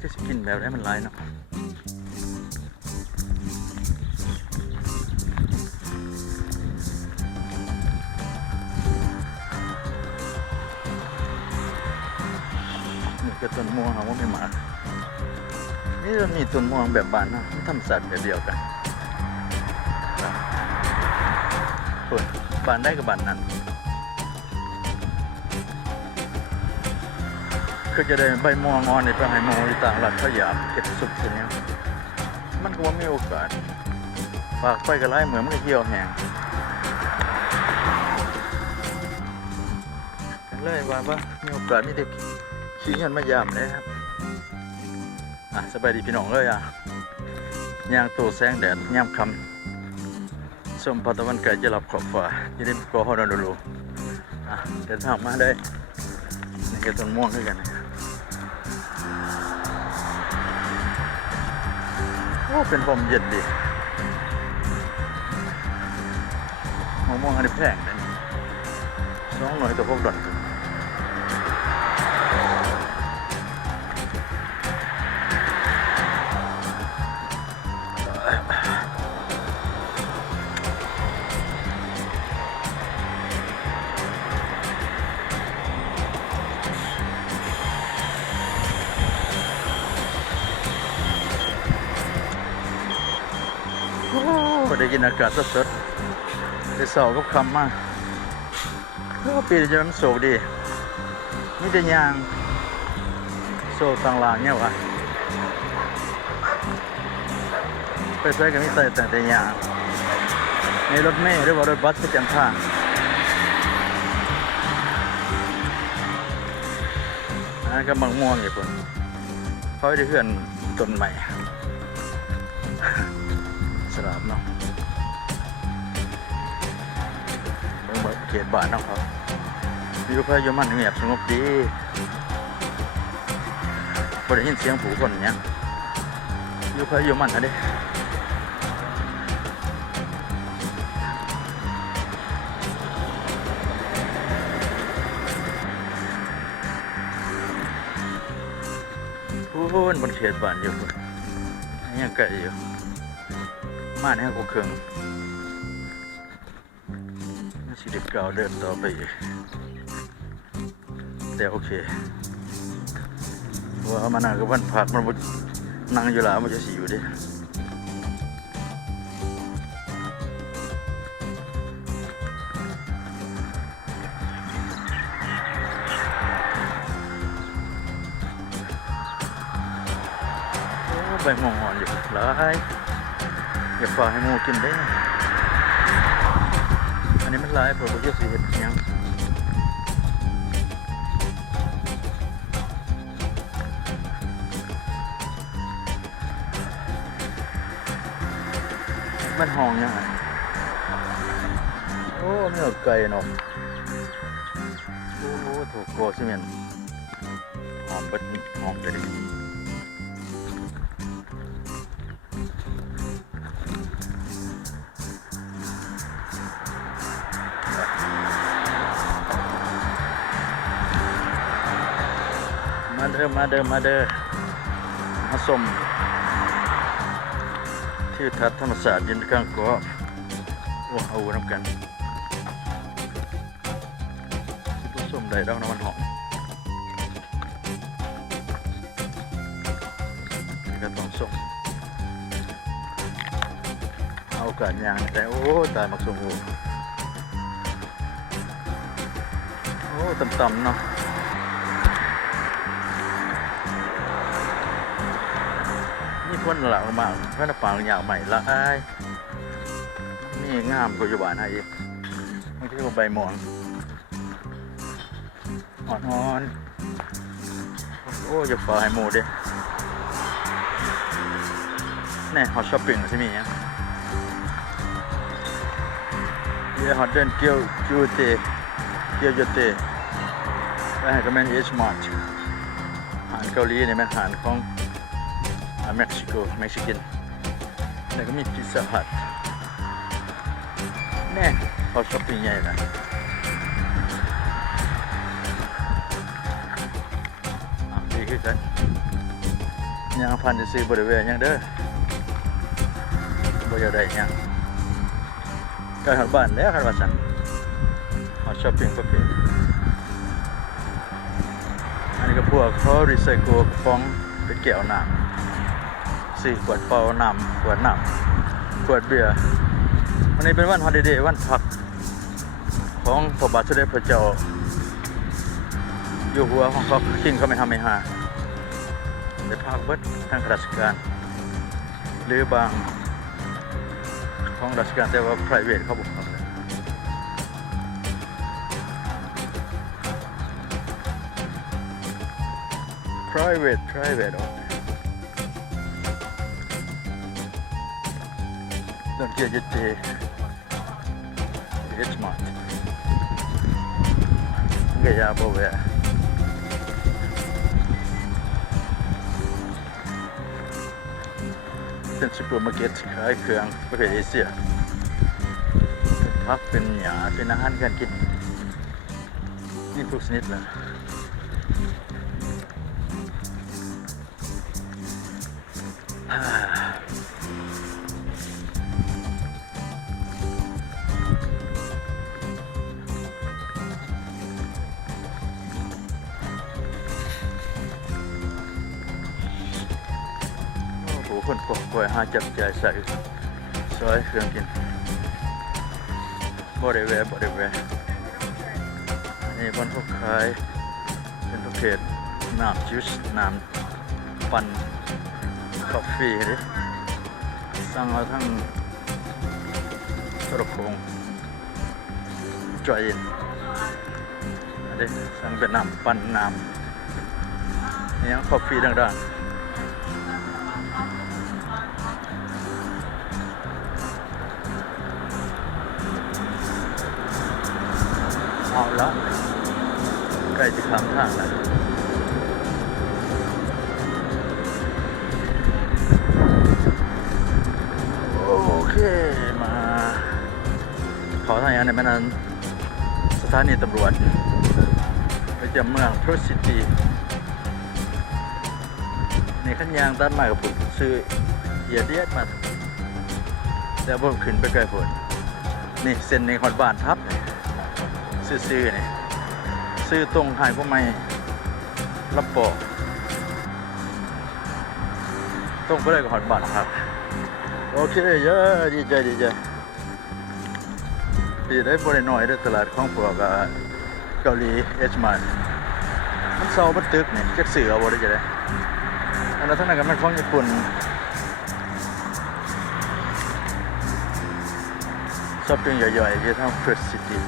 จะกินแบบนี้มันร้ายเนาะนี่ก็ต้นม่วงเขาไม่มานี่เรามีต้นม่วงแบบบ้านนะทำสัตว์แบบเดียวกันส่วนบ้านได้กับบ้านนั้นก็จะได้ใบม่วงงอนในประหายมองในต่างหลักเขาอยากเก็บสุกทีนี้มันก็ว่ามีโอกาสฝากไปกับไล่เหมือนมันก็เหี่ยวแห้งเลยว่ามีโอกาสนี่เด็กขี้เงินมายามเลยครับสบายดีพี่น้องเลยย่างตัวแสงแดดย่ำคำส้มพัตวันไก่จะหลับขอบฟ้าจะได้ก่อหอดอนดูเดินทางมาได้นี่ก็ต้นม่วงด้วยกันโอ้เป็นลมเย็นดีมะม่วงอันนี้แพงนะ2 หน่วยตัว6 ดอลได้กินอากาศสดๆได้เสาร์กับคำมากปีนี้จะมันโศกดีมีแต่ยางโซ่ต่างหลังเนี่ยวะไปใช้กันมีแต่ยางในรถเมล์หรือว่ารถบัสประจำทางก็บางม่วงอยู่คนเขาได้เพื่อนต้นใหม่สลับเนาะเมืองเขตบ้านน้องเขาอยู่พายุมันเงียบสงบดีพอได้ยินเสียงผู้คนเนี่ยอยู่พายุมันนะเด้พูนบนเขตบ้านอยู่คนยังไกลอยู่มาเนี่ยกูเครื่องสิเด็กเก่าเดินต่อไปอีกแต่โอเคว่ามานั่งกับวันพักมันนั่งอยู่หล่ะมันจะสิอยู่ดิใบมองอ่อนอยู่หลายอย่าฝากให้งูกินได้อันนี้มันลายเพราะว่าจะสีเห็ดยังมันห้องยังไงโอ้ไม่เอาไก่เนาะโอ้ถูกโกใช่ไหมหอมเป็นหอมเลยมาเด้อมาชมที่ทัศน์ธรรมศาสตร์ยินดีข้างก็เอาน้ำกันผู้ชมได้ดอกน้ำมันหอมนี่ก็ต้องส่งเอาการยางแต่โอ้ตายมักส่งโอ้ต่ำๆเนาะนี่พ่นหลังมาเพื่อนป่าอย่างใหม่ละไอ้นี่งามกว่าอยู่บ้านไอ้บางทีก็ใบหมอนอ่อนโอ้ยอย่าฝ่ายหมูดินี่ฮอตช้อปปิ้งใช่ไหมเนี่ยฮอตเดินเกี่ยวยูเตแล้วก็เป็นเอชมาร์ทอาหารเกาหลีเนี่ยเป็นอาหารของเม็กซิกันแล้วก็มีพิซซ่าฮัทแน่เขาช้อปปิ้งใหญ่นะดี คือกันยังพันจะซื้อบริเวณยังเด้อบ่อยากได้ยังก็หาบ้านแล้วคันว่าซั่นเอาช้อปปิ้งประเภทอันนี้ก็พวกเขารีไซเคิลกระป๋องเป็นแก้วน้ำ4ขวดเปล่าน้ำขวดน้ำขวดเบียร์วันนี้เป็นวันฮอลิเดย์วันพักของพระบาทสมเด็จพระเจ้าอยู่หัวของเขาคิงเขาไม่ทำไม่หาในภาคเบิดทางราชการหรือบางของราชการแต่ว่า private เขาบอกprivate don't get it it's smart ก็อย่าบ่แวะเป็นซูเปอร์มาร์เก็ตขายเครื่องประเภทเอเชียเป็นพักเป็นหญ้าเป็นอาหารการกินนี่ทุกชนิดเลยคนกบกวยหาจับใจใส่ซอยเครื่องกินบ่ได้แวะนี่บนพวกขายเป็นประเภทน้ำจูสน้ำปั่นกาแฟดิสั่งเอาทั้งกระพงจอยนอันนี้สั่งเป็นน้ำปั่นน้ำนี่ยังกาแฟดังๆเอาละใกล้จะข้ามทางแล้วโอเคมาขอทางอย่างในแม่นั้นสถานีตำรวจไปจำเมืองพรุซิตี้ในขั้นยางตัดไม้กับผมซื้อเดียดมาแล้วผมขึ้นไปไกลฝนนี่เส้นในคอนบ้านทับซื้อนี่ซื้อตรงหายพวกไม่รับปอกตรงไปเลยกับหอดบัตรครับโอเคเยอะดีใจดีได้บริหน่อยด้วยตลาดของพวกเกาหลีเอชมันมันเซาบันตึกนี่จักสื่อเอาบริจะได้อันนั้นทั้งนั้นก็มันของญี่ปุ่นช้อปปิ้งใหญ่ๆที่ทั้งเฟสซิตี้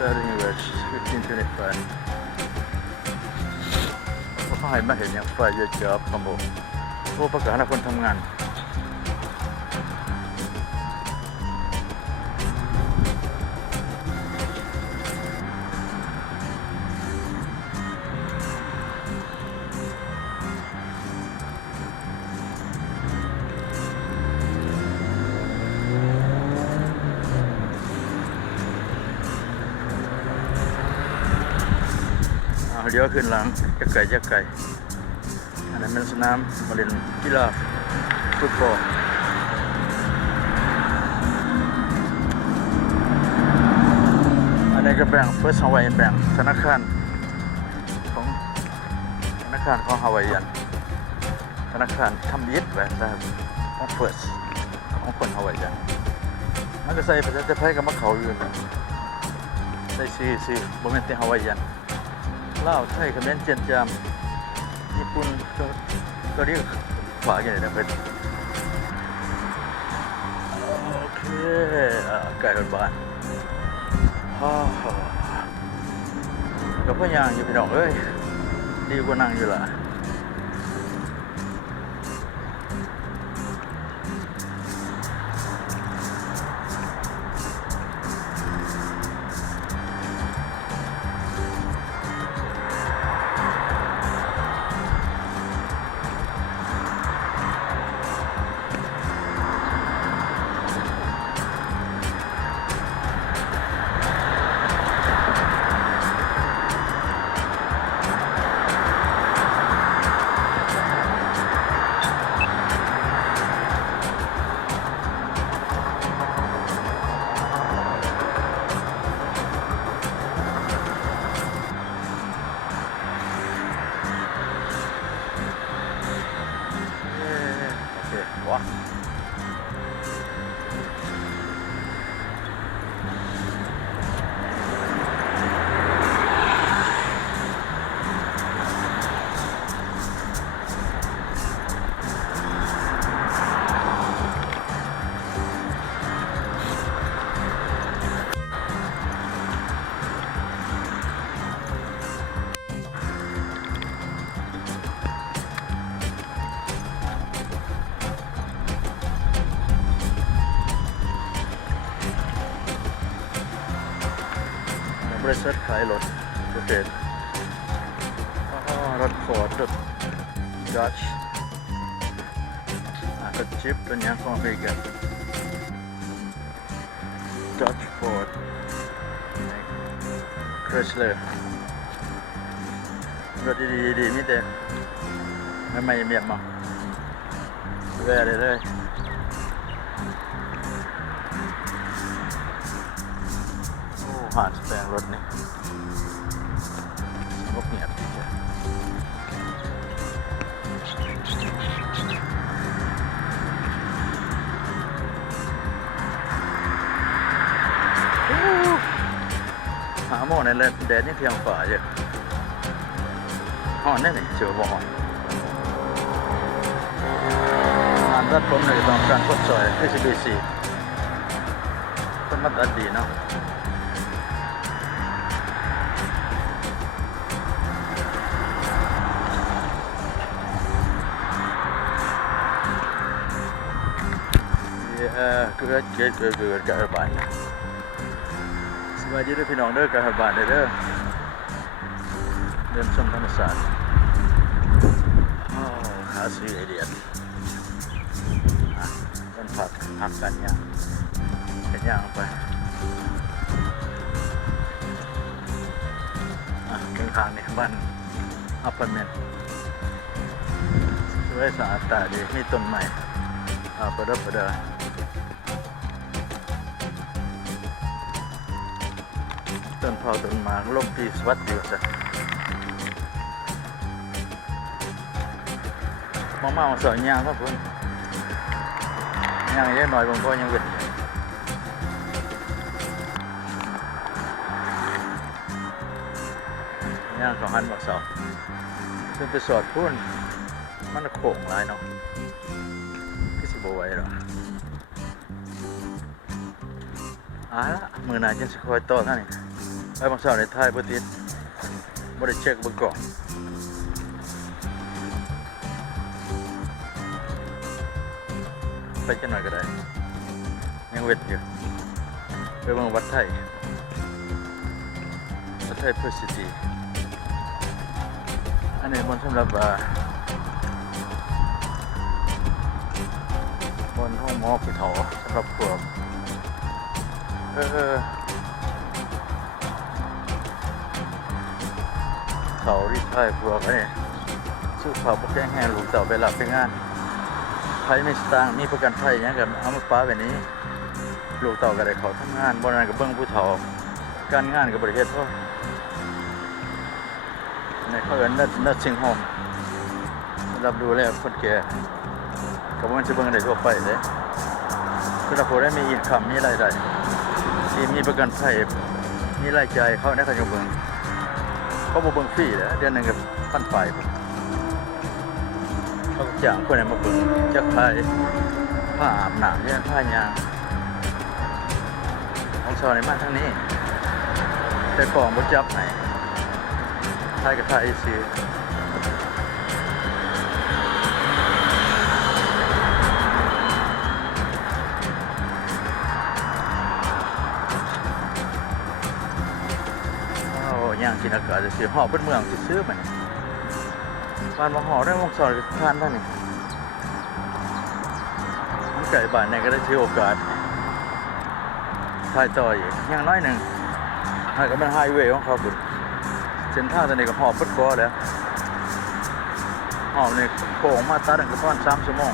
starting with 1525เขาให้มาเห็นอย่างไฟเยอะๆครับผมโอ้ประกาศให้คนทำงานเดี๋ยวขึ้นหลังจะไก่อันนั้นเป็นสนามมาเล่นกีฬาฟุตบอลอันนี้ก็แบ่ง First Hawaiian แบ่งธนาคารของHawaiian ธนาคารทำยิดแบบนะครับของ First ของคน Hawaiian มันก็ใส่ภาษาไทยกับมะเขาอยู่นะใส่ซีโมเมนต์ Hawaiianลาวไทยเขมรเจียนจามญี่ปุ่นก็เรียกขวาอย่างไรนะเพื่อนโอเคไก่รถบ้านก็พ่อย่างอยู่พี่น้องเอ้ยดีกว่านั่งอยู่ล่ะ โ วะบริษัทขายรถประเภทรถฟอร์ดรถดัชรถจิปเป็นอย่างของอเมริกันดัชฟอร์ดคริสเลอร์รถดีๆมิเตไม่เมียบมาแวะเลยผ่านแปลงรถนี่รถเงียบดีจ้ะหาโม่ในแดดนี่เพียงฝ่าเยอะห่อนได้ไหมเชื่อบ่ห่อนงานรัดผมเลยต้องการกดซอย HBC ต้นมัดอันดีเนาะเกิดการระบาดสบายดีด้วยพี่น้องเด้อการระบาดเด้อเดินชมธรรมศาสตร์หาซื้อไอเดียต้นผักหักกันย่างกันย่างไปเป็นทางนี่บ้านอพาร์ตเมนต์สวยสะอาดตาดีมีต้นไม้ประดับประดาต้นเผาต้นหมากลมปีสวัสดิ์อยู่สักมาสอยยางครับคุณยางเยอะหน่อยบางคนยังเวทยาง2,000 บาทสอบขึ้นไปสอดพุ่นมันโค้งหลายเนาะที่สิบไว้หรอละมือหนาจังสิคอยต่อท่านนี่ไปบางสาวในไทยบ่ติดบ่ได้เช็คเบิ่งก่อนไปจังหน่อยก็ได้ยังเวทอยู่ไปเบิ่งวัดไทยเพื่อสิทธิอันนี้มันสำหรับบนห้องหมอผู้เฒ่าสำหรับพวกเขารีดไทยพวกนี้สู้เขาพวกแจ้งแห่ลูกเต่าไปหลับไปงานไทยไม่สตางค์มีประกันไทยอย่างกันเอามาป้าแบบนี้ลูกเต่าก็ได้เขาทำงานบนนั้นกับเบื้องผู้เฒ่าการงานกับบริเทศเพราะในเขาเอิ้นนัดซิงโฮมรับดูแลคนแก่กับมันจะเบื้องได้ทั่วไปเลยคือเราพอได้มีอินคัมมีรายได้ที่มีประกันภัยมีรายจ่ายเข้าในขยมเบิงเขาบอกเบิงฟรีแล้วเดือนหนึ่งกับ1,000 ฝ่ายเขาจ้างคนไหนมาเบิงจะขายผ้าอาบน้ำเนี่ยผ้ายางของชาวในบ้านทั้งนี้แต่กล่องบดจับไหนไทยกับไทยซื้อย่างกินอากาศจะซื้อห่อเป็นเมืองจะซื้อมันบ้านมาห่อได้วงสอนทานท่านนี่มันไก่บ้านไหนก็ได้ถือโอกาสถ่ายต่ออีกอย่างน้อยหนึ่งถ่ายก็เป็นไฮเวย์ของเขาบุญเส้นทางตอนนี้ก็ห่อปุ๊บก็แล้วห่อเนี่ยโค้งมาตัดกันประมาณ3 ชั่วโมง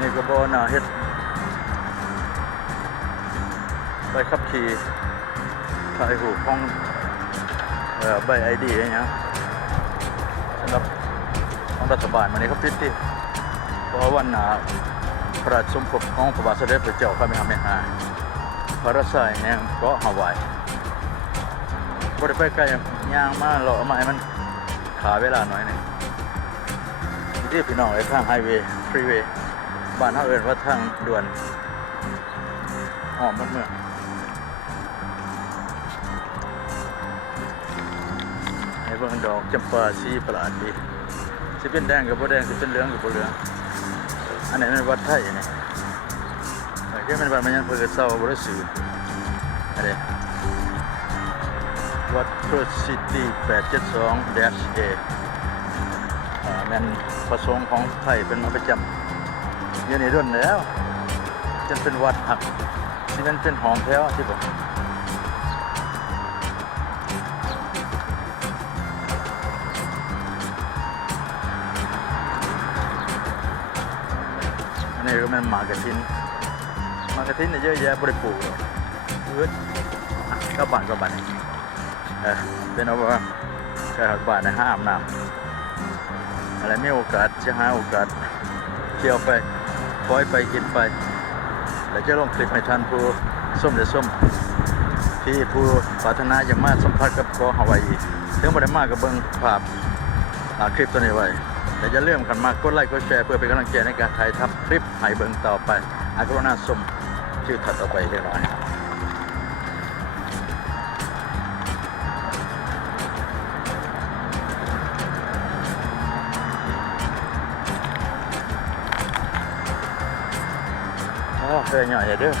นี่ก็บ่น่าเฮ็ดไปขับขี่ถ่ายรูปของใบไอดีอะไรเงี้ยสำหรับ ของรัฐบาลมันนี่เขาปิดที่เพราะว่าวันพระราชสมภพของพระบาทสมเด็จพระเจ้าพระมหาเมหาพระราชายแห่งเกาะฮาวายบริไปไกลย่างมาเราเอามาให้มันขาเวลาหน่อยหนึงที่พี่น้องไอ้ทางไฮเวย์ฟรีเวย์บ้านเขาเอิ้นว่าทางด่วนอ้อมมันเมืองให้เบิ่งดอกจำปาสีประหลาดดีสิเป็นแดงกับบ่แดงสิเป็นเหลืองกับบ่เหลืองอันไหนมันวัดไทยนี่แต่แค่มันวัดมันยังเพิ่งเศร้าบ่ได้ซื้ออันนี้วัดเพิร์ซิตี้872-A แม่นประสงค์ของไทยเป็นมาประจำอยู่ในรุ่นแล้วจนเป็นวัดหักที่นั่นเป็นหอมแถวที่บอกอันนี้ก็มันหมากกระทินเนี่ยเยอะแยะบริปลูกเลยก็บ้านเป็นเอาว่าแค่บ้านในห้ามน้ำอะไรมีโอกาสจะหาโอกาสเที่ยวไปคอยไปกินไปแล้วจะลงคลิปให้ท่านผู้ส้มเดี๋ยวส้มที่ผู้ปรารถนาจะมาสัมผัสกับเกาะฮาวายถึงบ่ได้มากับเบิ่งภาพคลิปตัวนี้ไว้แต่จะเริ่มกันมากดไลค์กดแชร์เพื่อเป็นกำลังใจในการถ่ายทำคลิปให้เบิ่งต่อไปกรุณาชมชื่อถัดต่อไปเรียบร้อยเคยหน่อยเด้อ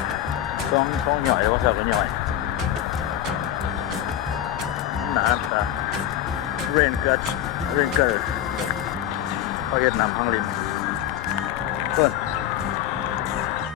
ต้องหน่อยแล้วว่าเขาก็หน่อยหนาตาเรนเกอร์เขาเห็นนำพังริมเพื่อน